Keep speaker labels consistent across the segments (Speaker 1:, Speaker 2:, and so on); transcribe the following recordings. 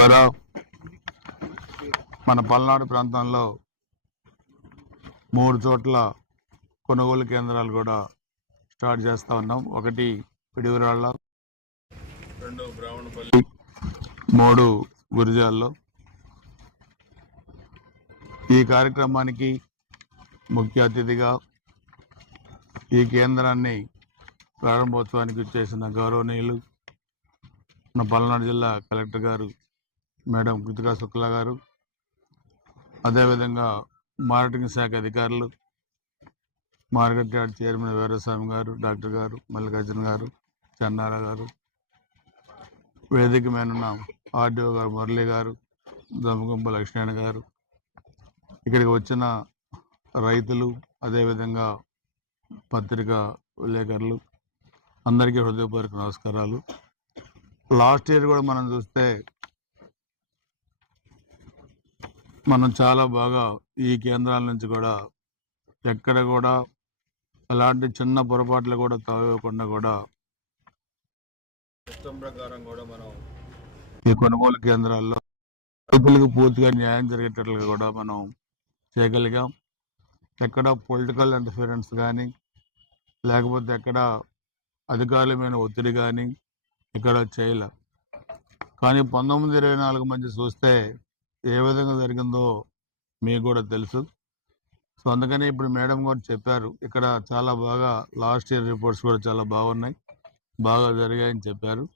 Speaker 1: ద్వారా మన పల్నాడు ప్రాంతంలో మూడు చోట్ల కొనుగోలు కేంద్రాలు కూడా స్టార్ట్ చేస్తా ఉన్నాం. ఒకటి పిడివిరాళ్ళ రెండు బ్రాహ్మణపల్లి మూడు గురిజాల్లో. ఈ కార్యక్రమానికి ముఖ్య అతిథిగా ఈ కేంద్రాన్ని ప్రారంభోత్సవానికి వచ్చేసిన గౌరవనీయులు మన పల్నాడు జిల్లా కలెక్టర్ గారు మేడం కృతికా శుక్లా గారు. అదేవిధంగా మార్కెటింగ్ శాఖ అధికారులు మార్కెట్ యార్డ్ చైర్మన్ వీరస్వామి గారు డాక్టర్ గారు మల్లికార్జున గారు చన్నారా గారు వేదిక మీద ఆర్డీఓ గారు మురళి గారు దమ్మగుంప లక్ష్మణ గారు. ఇక్కడికి వచ్చిన రైతులు అదేవిధంగా పత్రికా విలేకరులు అందరికీ హృదయపూర్వక నమస్కారాలు. లాస్ట్ ఇయర్ కూడా మనం చూస్తే మనం చాలా బాగా ఈ కేంద్రాల నుంచి కూడా ఎక్కడ కూడా అలాంటి చిన్న పొరపాట్లు కూడా తావేయకుండా కూడా ప్రకారం కూడా మనం ఈ కొనుగోలు కేంద్రాల్లో రైతులకు పూర్తిగా న్యాయం జరిగేటట్లుగా కూడా మనం చేయగలిగాం. ఎక్కడ పొలిటికల్ ఇంటర్ఫిరెన్స్ కానీ లేకపోతే ఎక్కడ అధికారుల మీద ఒత్తిడి కానీ ఇక్కడ చేయలే. కానీ పంతొమ్మిది ఇరవై నాలుగు మధ్య చూస్తే ఏ విధంగా జరిగిందో మీకు కూడా తెలుసు. సో అందుకని ఇప్పుడు మేడం కూడా చెప్పారు. ఇక్కడ చాలా బాగా లాస్ట్ ఇయర్ రిపోర్ట్స్ కూడా చాలా బాగున్నాయి. బాగా జరిగాయని చెప్పారు.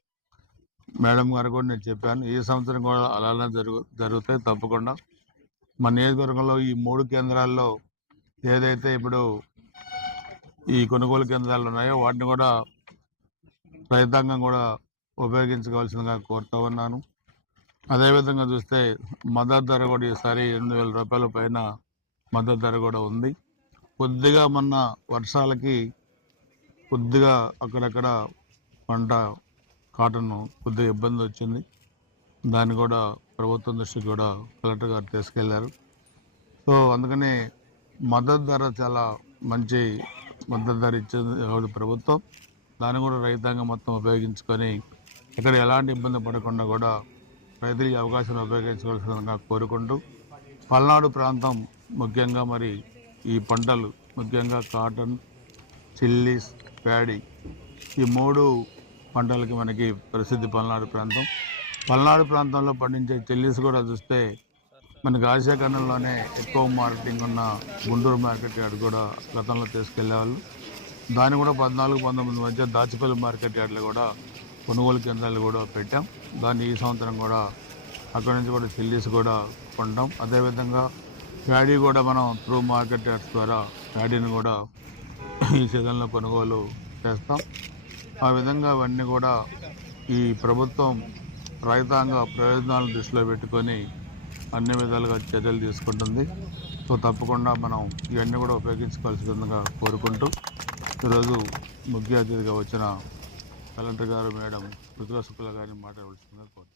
Speaker 1: మేడం గారు కూడా నేను చెప్పాను. ఈ సంవత్సరం కూడా అలానే జరుగు జరుగుతాయి తప్పకుండా. మన నియోజకవర్గంలో ఈ మూడు కేంద్రాల్లో ఏదైతే ఇప్పుడు ఈ కొనుగోలు కేంద్రాలు ఉన్నాయో వాటిని కూడా రైతాంగం కూడా ఉపయోగించుకోవాల్సిందిగా కోరుతా ఉన్నాను. అదేవిధంగా చూస్తే మద్దతు ధర కూడా ఈసారి ఎనిమిది వేల రూపాయల పైన మద్దతు ధర కూడా ఉంది. కొద్దిగా మొన్న వర్షాలకి కొద్దిగా అక్కడక్కడ పంట కాటన్ కొద్దిగా ఇబ్బంది వచ్చింది. దాన్ని కూడా ప్రభుత్వం దృష్టికి కూడా కలెక్టర్ గారు తీసుకెళ్ళారు. సో అందుకనే మద్దతు ధర చాలా మంచి మద్దతు ధర ఇచ్చింది ప్రభుత్వం. దాన్ని కూడా రైతాంగం మొత్తం ఉపయోగించుకొని ఇక్కడ ఎలాంటి ఇబ్బంది పడకుండా కూడా రైతులు ఈ అవకాశాన్ని ఉపయోగించవలసిందిగా కోరుకుంటూ పల్నాడు ప్రాంతం ముఖ్యంగా మరి ఈ పంటలు ముఖ్యంగా కాటన్ చిల్లీస్ ప్యాడీ ఈ మూడు పంటలకి మనకి ప్రసిద్ధి పల్నాడు ప్రాంతం. పల్నాడు ప్రాంతంలో పండించే చిల్లీస్ కూడా చూస్తే మనకి ఆసియా ఖండంలోనే ఎక్కువ మార్కెటింగ్ ఉన్న గుంటూరు మార్కెట్ యార్డ్ కూడా గతంలో తీసుకెళ్ళేవాళ్ళు. దాన్ని కూడా పద్నాలుగు పంతొమ్మిది మధ్య దాచిపల్లి మార్కెట్ యార్డ్లు కూడా కొనుగోలు కేంద్రాలు కూడా పెట్టాం. దాన్ని ఈ సంవత్సరం కూడా అక్కడి నుంచి కూడా సిల్లీస్ కూడా కొంటాం. అదేవిధంగా ప్యాడీ కూడా మనం త్రూ మార్కెట్ యార్డ్స్ ద్వారా ప్యాడీని కూడా ఈ సీజన్లో కొనుగోలు చేస్తాం. ఆ విధంగా అవన్నీ కూడా ఈ ప్రభుత్వం రైతాంగ ప్రయోజనాలను దృష్టిలో పెట్టుకొని అన్ని విధాలుగా చర్యలు తీసుకుంటుంది. సో తప్పకుండా మనం ఇవన్నీ కూడా ఉపయోగించుకోవాల్సిందిగా కోరుకుంటూ ఈరోజు ముఖ్య అతిథిగా వచ్చిన కలెక్టర్ గారు మేడం మృదుల శుక్ల గారిని మాట్లాడవలసిందిగా కోరుతున్నాను